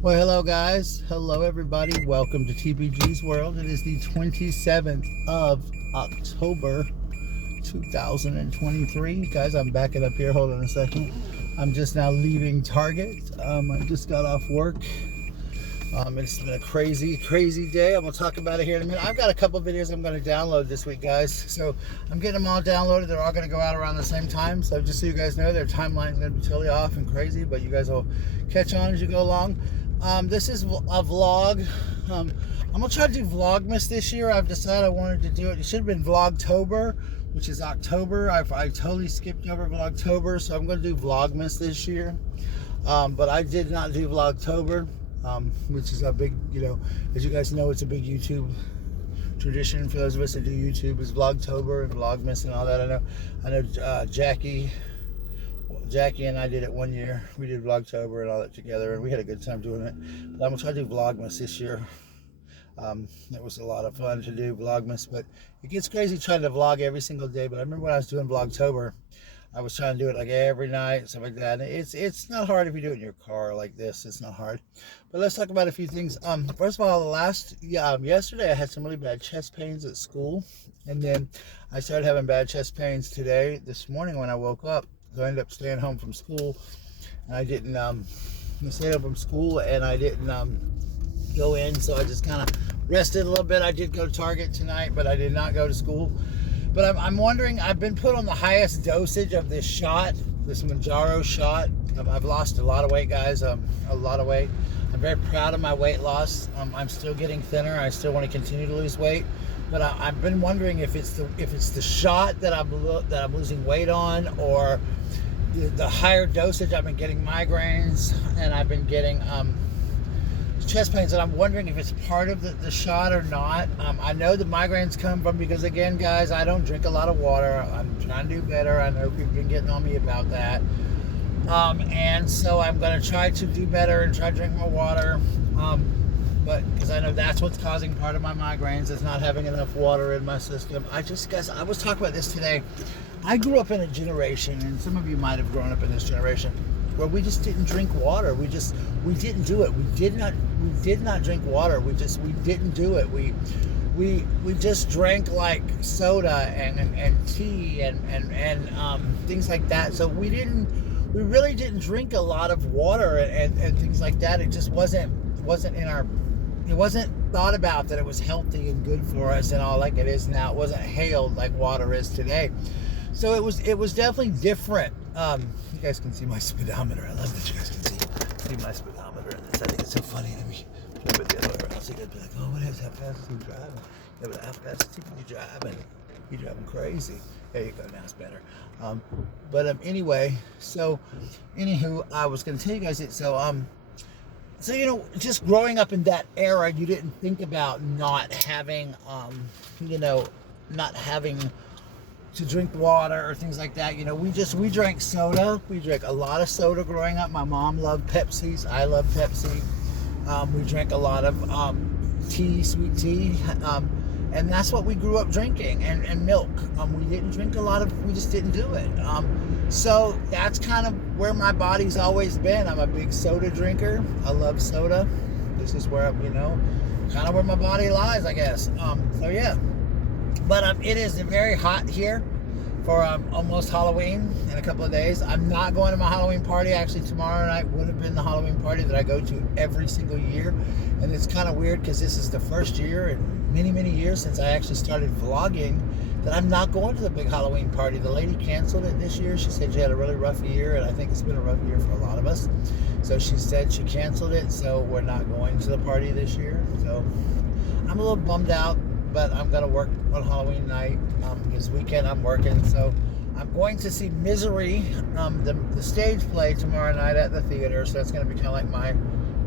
Well, hello guys. Hello everybody. Welcome to TPG's World. It is the 27th of October 2023. Guys, I'm backing up here. Hold on a second. I'm just now leaving Target. I just got off work. It's been a crazy day. I'm going to talk about it here in a minute. I've got a couple videos I'm going to download this week, guys. So I'm getting them all downloaded. They're all going to go out around the same time. So just so you guys know, their timeline is going to be totally off and crazy, but you guys will catch on as you go along. This is a vlog. I'm going to try to do Vlogmas this year. I've decided I wanted to do it. It should have been Vlogtober, which is October. I totally skipped over Vlogtober, so I'm going to do Vlogmas this year. But I did not do Vlogtober. Which is a big, as you guys know, it's a big YouTube tradition for those of us that do YouTube, is Vlogtober and Vlogmas and all that. I know Jackie and I did it one year. We did Vlogtober and all that together, and we had a good time doing it. But I'm gonna try to do Vlogmas this year. It was a lot of fun to do Vlogmas, but it gets crazy trying to vlog every single day. But I remember when I was doing Vlogtober, I was trying to do it like every night, stuff like that. And it's not hard if you do it in your car like this. It's not hard. But let's talk about a few things. First of all, yesterday I had some really bad chest pains at school, and then I started having bad chest pains this morning when I woke up. So I ended up staying home from school, and I didn't stay home from school, and I didn't go in. So I just kind of rested a little bit. I did go to Target tonight, but I did not go to school. But I'm wondering, I've been put on the highest dosage of this shot, this Manjaro shot. I've lost a lot of weight, guys, a lot of weight. I'm very proud of my weight loss. I'm still getting thinner. I still want to continue to lose weight. But I've been wondering if it's the shot that I'm losing weight on, or the higher dosage. I've been getting migraines, and I've been getting chest pains, and I'm wondering if it's part of the shot or not. I know the migraines come from, because again, guys, I don't drink a lot of water. I'm trying to do better. I know people have been getting on me about that. And so I'm going to try to do better and try to drink more water. But because I know that's what's causing part of my migraines, is not having enough water in my system. Guys, I was talking about this today. I grew up in a generation, and some of you might have grown up in this generation, where we just didn't drink water. We didn't do it. We did not drink water. We didn't do it. We just drank like soda and tea and things like that. So we really didn't drink a lot of water and things like that. It just wasn't thought about that it was healthy and good for us and all like it is now. It wasn't hailed like water is today. So it was definitely different. You guys can see my speedometer. I love that you guys can see my speedometer in this. I think it's so funny to me. Flip it the other way around, so you guys be like, oh, how fast is he driving? Yeah, but how fast is he driving? You're driving crazy. There you go, now it's better. Anyway, so anywho, I was gonna tell you guys it. So just growing up in that era, you didn't think about not having to drink water or things like that. We drank soda. We drank a lot of soda growing up. My mom loved Pepsis. I love Pepsi. We drank a lot of tea, sweet tea. And that's what we grew up drinking, and milk. We didn't drink a lot of, we just didn't do it. So that's kind of where my body's always been. I'm a big soda drinker. I love soda. This is where, kind of where my body lies, I guess. So yeah. But it is very hot here for almost Halloween in a couple of days. I'm not going to my Halloween party. Actually, tomorrow night would have been the Halloween party that I go to every single year. And it's kind of weird, because this is the first year in many years since I actually started vlogging that I'm not going to the big Halloween party. The lady canceled it this year. She said she had a really rough year, and I think it's been a rough year for a lot of us. So she said she canceled it, so we're not going to the party this year. So I'm a little bummed out. But I'm going to work on Halloween night. This weekend I'm working. So I'm going to see Misery, the stage play, tomorrow night at the theater. So that's going to be kind of like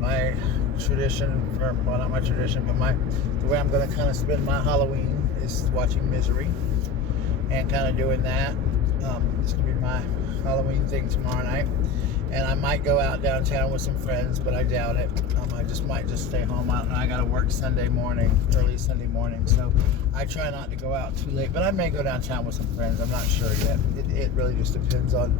my tradition, well, not my tradition, but the way I'm going to kind of spend my Halloween is watching Misery and kind of doing that. It's going to be my Halloween thing tomorrow night. And I might go out downtown with some friends, but I doubt it. I might just stay home. I got to work Sunday morning, early Sunday morning, so I try not to go out too late. But I may go downtown with some friends. I'm not sure yet. It really just depends on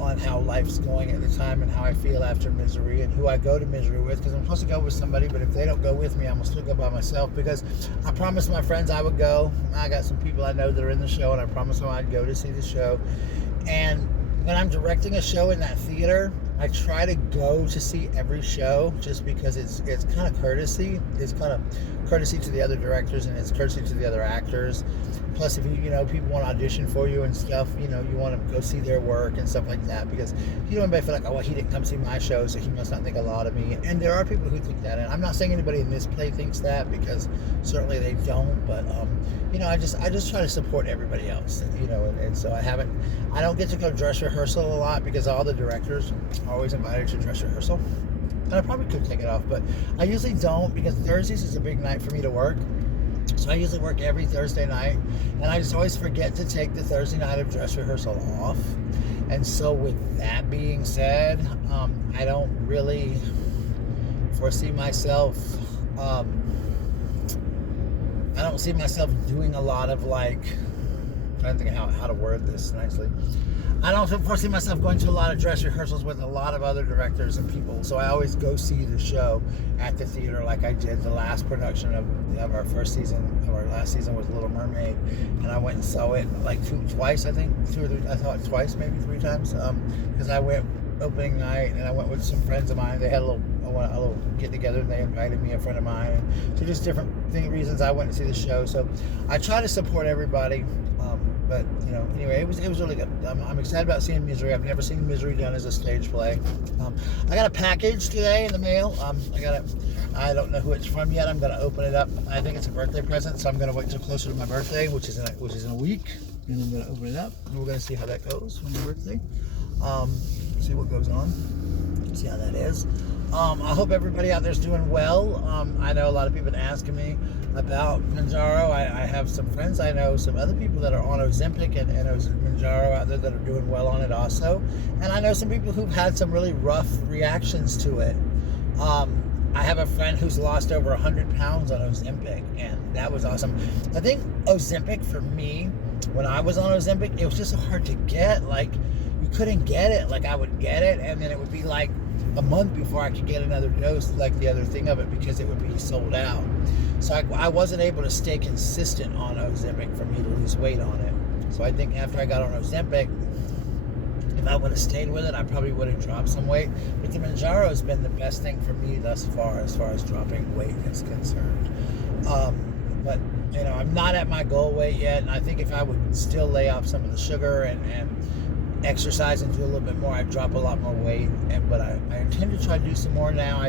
on how life's going at the time and how I feel after Misery and who I go to Misery with, because I'm supposed to go with somebody, but if they don't go with me, I'm gonna still go by myself, because I promised my friends I would go. I got some people I know that are in the show, and I promised them I'd go to see the show. And when I'm directing a show in that theater, I try to go to see every show, just because it's kind of courtesy. It's kind of courtesy to the other directors, and it's courtesy to the other actors. Plus, if people want to audition for you and stuff, you want to go see their work and stuff like that, because you don't want anybody feel like, oh, well, he didn't come see my show, so he must not think a lot of me. And there are people who think that, and I'm not saying anybody in this play thinks that, because certainly they don't. But I just try to support everybody else, and so I don't get to go dress rehearsal a lot, because all the directors are always invited to dress rehearsal, and I probably could take it off, but I usually don't, because Thursdays is a big night for me to work. So I usually work every Thursday night, and I just always forget to take the Thursday night of dress rehearsal off. And so with that being said, I don't really foresee myself, I don't see myself doing a lot of, like, I'm trying to think of how to word this nicely. I don't foresee myself going to a lot of dress rehearsals with a lot of other directors and people. So I always go see the show at the theater, like I did the last production of our first season. Our last season was Little Mermaid, and I went and saw it like twice, I think. I saw it twice, maybe 3 times, because I went opening night, and I went with some friends of mine. They had a little get together, and they invited me, a friend of mine, and so just different reasons I went to see the show. So I try to support everybody. But anyway, it was really good. I'm excited about seeing Misery. I've never seen Misery done as a stage play. I got a package today in the mail. I don't know who it's from yet. I'm gonna open it up. I think it's a birthday present, so I'm gonna wait till closer to my birthday, which is in a week, and I'm gonna open it up, and we're gonna see how that goes for my birthday. See what goes on. See how that is. I hope everybody out there's doing well. I know a lot of people have been asking me about Manjaro. I have some friends, I know some other people that are on Ozempic and Manjaro out there that are doing well on it also. And I know some people who've had some really rough reactions to it. I have a friend who's lost over 100 pounds on Ozempic, and that was awesome. I think Ozempic, for me, when I was on Ozempic, it was just so hard to get. Like, you couldn't get it. Like, I would get it, and then it would be like a month before I could get another dose, like the other thing of it, because it would be sold out. So I wasn't able to stay consistent on Ozempic for me to lose weight on it. So I think after I got on Ozempic, if I would have stayed with it, I probably would have dropped some weight. But the Manjaro has been the best thing for me thus far as dropping weight is concerned. But I'm not at my goal weight yet, and I think if I would still lay off some of the sugar and exercise and do a little bit more, I'd drop a lot more weight. But I intend to try to do some more now.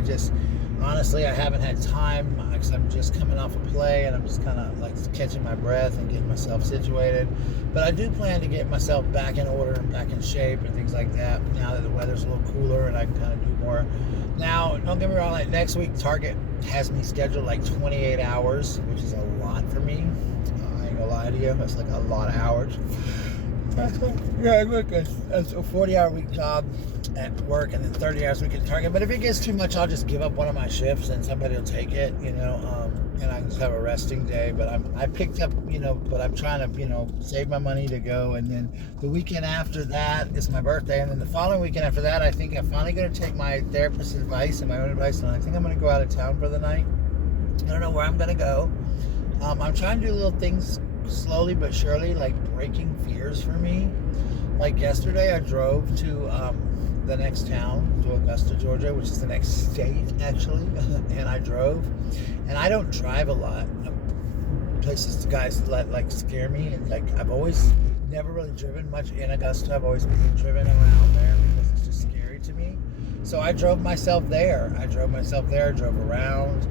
Honestly, I haven't had time, because I'm just coming off a play, and I'm just kind of like catching my breath and getting myself situated. But I do plan to get myself back in order and back in shape and things like that, now that the weather's a little cooler and I can kind of do more. Now, don't get me wrong, like next week, Target has me scheduled like 28 hours, which is a lot for me. I ain't gonna lie to you, that's like a lot of hours. Yeah, I work a 40-hour week job at work, and then 30 hours a week at Target. But if it gets too much, I'll just give up one of my shifts, and somebody will take it, and I can just have a resting day. But I picked up, but I'm trying to, save my money to go. And then the weekend after that is my birthday, and then the following weekend after that, I think I'm finally going to take my therapist's advice and my own advice, and I think I'm going to go out of town for the night. I don't know where I'm going to go. I'm trying to do little things slowly but surely, like breaking fears for me. Like yesterday, I drove to the next town, to Augusta, Georgia, which is the next state, actually. And I drove, and I don't drive a lot. Places guys like scare me, and like I've always never really driven much in Augusta. I've always been driven around there because it's just scary to me. So I drove myself there. Drove around.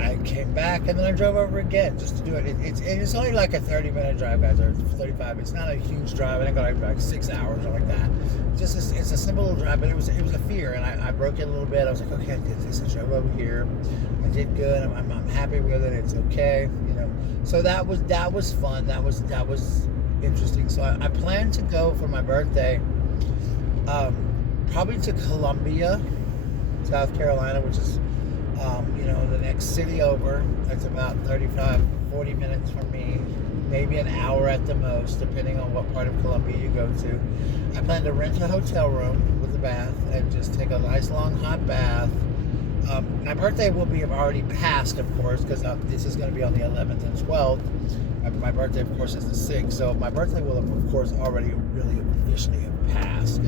I came back, and then I drove over again just to do it. It's only like a 30-minute drive, guys, or 35. It's not a huge drive. I think I got like 6 hours or like that. It's a simple little drive, but it was a fear, and I broke it a little bit. I was like, okay, I did this. I drove over here. I did good. I'm happy with it. It's okay, So that was fun. That was interesting. So I plan to go for my birthday, probably to Columbia, South Carolina, which is the next city over. That's about 35, 40 minutes from me, maybe an hour at the most, depending on what part of Colombia you go to. I plan to rent a hotel room with a bath and just take a nice long hot bath. My birthday will be already passed, of course, because this is going to be on the 11th and 12th. My birthday, of course, is the 6th, so my birthday will, of course, already really officially have passed.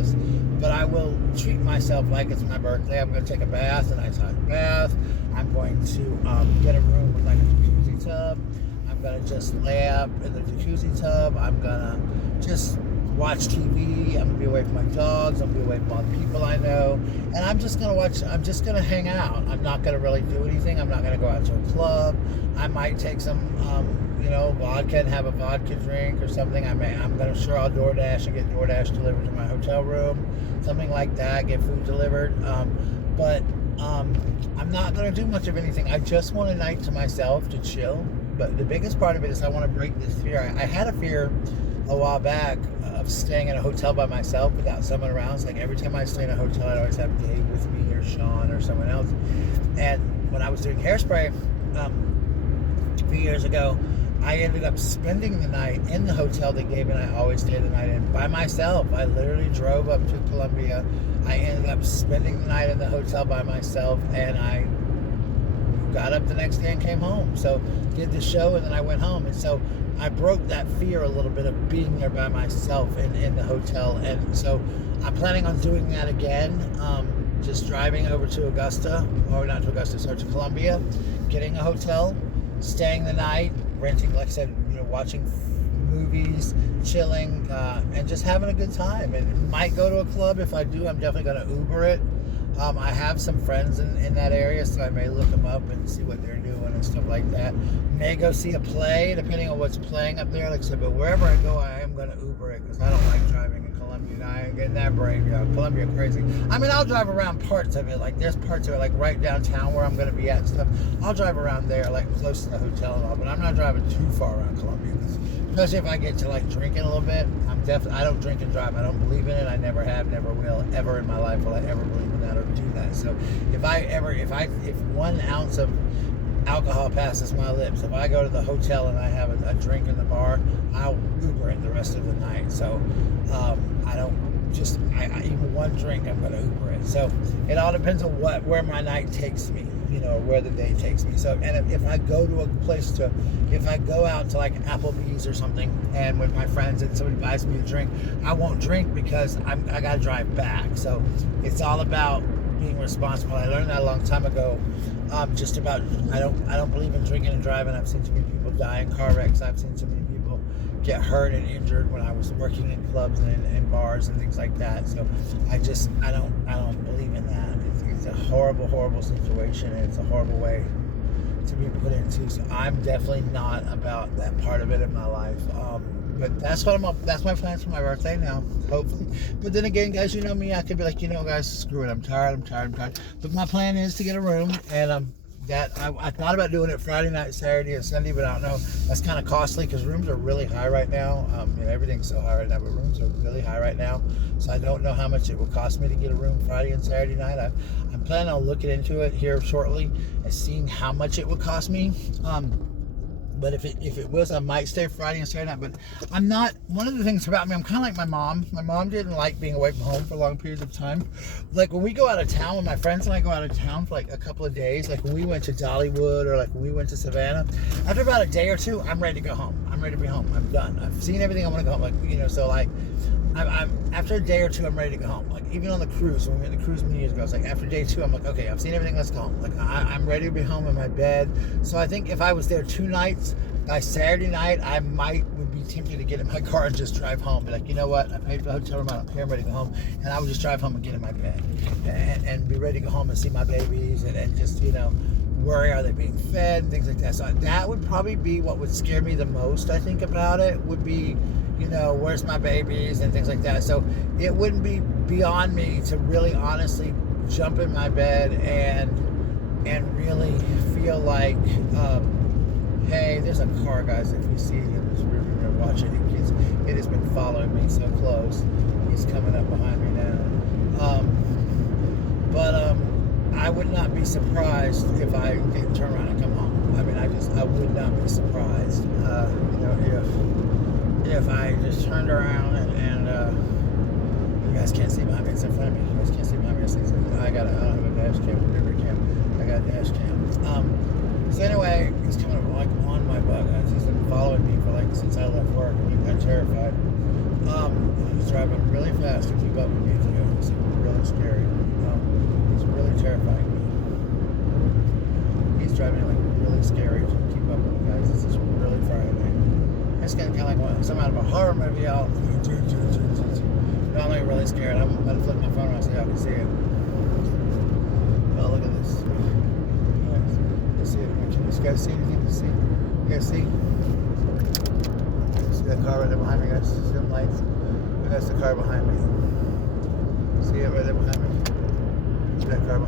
But I will treat myself like it's my birthday. I'm going to take a bath, a nice hot bath. I'm going to get a room with like a jacuzzi tub. I'm going to just lay up in the jacuzzi tub. I'm going to just watch TV. I'm going to be away from my dogs. I'm going to be away from all the people I know. And I'm just going to watch, I'm just going to hang out. I'm not going to really do anything. I'm not going to go out to a club. I might take some, vodka and have a vodka drink or something. I'll DoorDash and get DoorDash delivered to my hotel room. Something like that, get food delivered. But I'm not going to do much of anything. I just want a night to myself to chill. But the biggest part of it is I want to break this fear. I had a fear a while back of staying in a hotel by myself without someone around. So like every time I stay in a hotel, I'd always have Dave with me or Sean or someone else. And when I was doing Hairspray a few years ago, I ended up spending the night in the hotel that Gabe and I always stay the night in by myself. I literally drove up to Colombia. I ended up spending the night in the hotel by myself, and I got up the next day and came home. So did the show, and then I went home. And so I broke that fear a little bit of being there by myself in the hotel. And so I'm planning on doing that again. Just driving over to Augusta, or not to Augusta, sorry, to Colombia, getting a hotel, staying the night, renting, like I said, watching movies, chilling, and just having a good time. And might go to a club. If I do, I'm definitely going to Uber it. I have some friends in that area, so I may look them up and see what they're doing and stuff like that. May go see a play, depending on what's playing up there. Like I said, but wherever I go, I am going to Uber it, because I don't like driving in Colombia. And I ain't getting that brave. Colombia crazy. I mean, I'll drive around parts of it. Like there's parts of it, like right downtown where I'm going to be at and stuff. I'll drive around there, like close to the hotel and all. But I'm not driving too far around Colombia, especially if I get to like drinking a little bit. I don't drink and drive. I don't believe in it. I never have, never will, ever in my life will I ever believe in that or do that. So if 1 ounce of alcohol passes my lips, if I go to the hotel and I have a drink in the bar, I'll Uber it the rest of the night. So even one drink, I'm going to Uber it. So it all depends on where my night takes me, where the day takes me. So, and if I go to a place if I go out to like Applebee's or something, and with my friends and somebody buys me a drink, I won't drink because I got to drive back. So it's all about being responsible. I learned that a long time ago. I don't believe in drinking and driving. I've seen too many people die in car wrecks. I've seen too many people get hurt and injured when I was working in clubs and bars and things like that. So I don't believe in that. It's a horrible, horrible situation, and it's a horrible way to be put into. So I'm definitely not about that part of it in my life. But that's my plans for my birthday now, hopefully. But then again, guys, you know me, I could be like, guys, screw it, I'm tired. But my plan is to get a room, and I thought about doing it Friday night, Saturday, and Sunday, but I don't know. That's kind of costly because rooms are really high right now. Everything's so high right now, but rooms are really high right now. So I don't know how much it will cost me to get a room Friday and Saturday night. I'm planning on looking into it here shortly and seeing how much it would cost me. But if it was, I might stay Friday and Saturday night. But I'm not. One of the things about me, I'm kind of like my mom. My mom didn't like being away from home for long periods of time. Like when we go out of town, when my friends and I go out of town for like a couple of days, like when we went to Dollywood or like when we went to Savannah, after about a day or two, I'm ready to go home. I'm ready to be home. I'm done. I've seen everything I want to go home. Like, so like, I'm after a day or two, I'm ready to go home. Like even on the cruise, when we went on the cruise many years ago, I was like, after day 2, I'm like, okay, I've seen everything, let's go home. Like I'm ready to be home in my bed. So I think if I was there 2 nights, by Saturday night, I would be tempted to get in my car and just drive home. Be like, you know what? I paid for the hotel room. I don't care. I'm ready to go home. And I would just drive home and get in my bed and be ready to go home and see my babies and just, worry, are they being fed and things like that. So that would probably be what would scare me the most, I think, about it, would be, where's my babies and things like that. So it wouldn't be beyond me to really honestly jump in my bed and really feel like, hey, there's a car, guys. If you see it in this rear mirror, watch it. It has been following me so close. He's coming up behind me now. But I would not be surprised if I didn't turn around and come home. I mean, I would not be surprised, you know, if I just turned around and you guys can't see behind me. It's in front of me. You guys can't see behind me. I don't have a dash cam, whatever cam. I got a dash cam. So anyway, he's kind of like on my butt. He's been following me for like since I left work. I'm kind of terrified. He's driving really fast to keep up with me too. It's really scary. He's really terrifying me. He's driving like really scary to keep up with me, guys. This is really frightening. It's kind of like some out of a horror movie. No, I'm like really scared. I'm about to flip my phone around so y'all can see it. Oh, look at this. Let's see it. Can you guys see anything to see? You guys see? See that car right there behind me, guys? See them lights? That's the car behind me. See it right there behind me? See that car behind me?